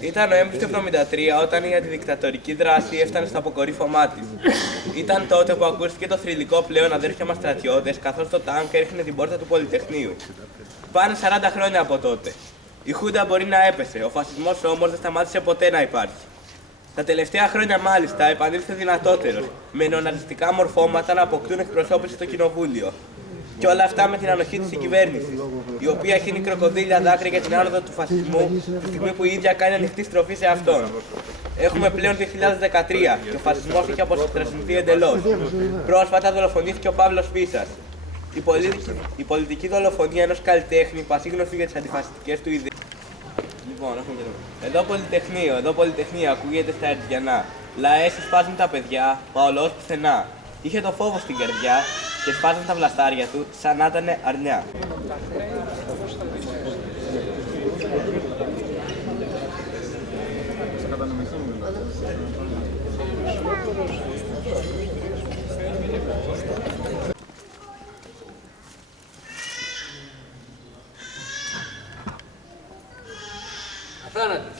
Ήταν Νοέμβρη του 1973 όταν η αντιδικτατορική δράση έφτανε στο αποκορύφωμά της. Ήταν τότε που ακούστηκε το θρυλικό πλέον αδέρφια μας στρατιώτες, καθώς το τάγκ έριχνε την πόρτα του Πολυτεχνείου. Πάνε 40 χρόνια από τότε. Η Χούντα μπορεί να έπεσε, ο φασισμός όμως δεν σταμάτησε ποτέ να υπάρχει. Τα τελευταία χρόνια μάλιστα επανήλθε δυνατότερος, με νεοναζιστικά μορφώματα να αποκτούν εκπροσώπηση στο κοινοβούλιο. Και όλα αυτά με την ανοχή της κυβέρνησης, η οποία χύνει κροκοδίλια δάκρυα για την άνοδο του φασισμού, τη στιγμή που η ίδια κάνει ανοιχτή στροφή σε αυτόν. Έχουμε πλέον 2013 και ο φασισμός έχει αποστρασινθεί εντελώς. Πρόσφατα δολοφονήθηκε ο Παύλος Φίσας. Η πολιτική δολοφονία ενός καλλιτέχνη πασίγνωστου για τις αντιφασιστικές του ιδέες. Λοιπόν, έχουμε και εδώ Πολυτεχνείο, ακούγεται στα Ερτζιανά. Λαέ συσπάζουν τα παιδιά, μα ο λαός πουθενά. Είχε το φόβο στην καρδιά και σπάζαν τα βλαστάρια του σαν να ήταν αρνιά. Αθάνατος.